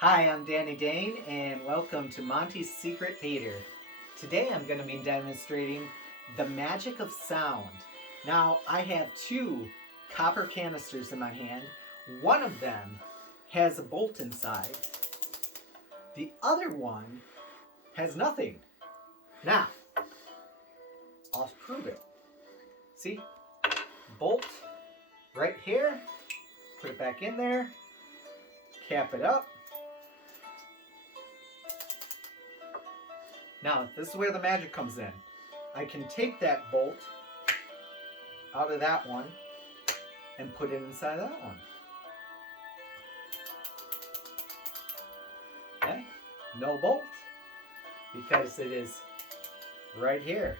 Hi, I'm Dane, and welcome to Monty's Secret Theater. Today I'm going to be demonstrating the magic of sound. Now, I have two copper canisters in my hand. One of them has a bolt inside. The other one has nothing. Now, I'll prove it. See? Bolt right here. Put it back in there. Cap it up. Now, this is where the magic comes in. I can take that bolt out of that one and put it inside that one. Okay? No bolt because it is right here.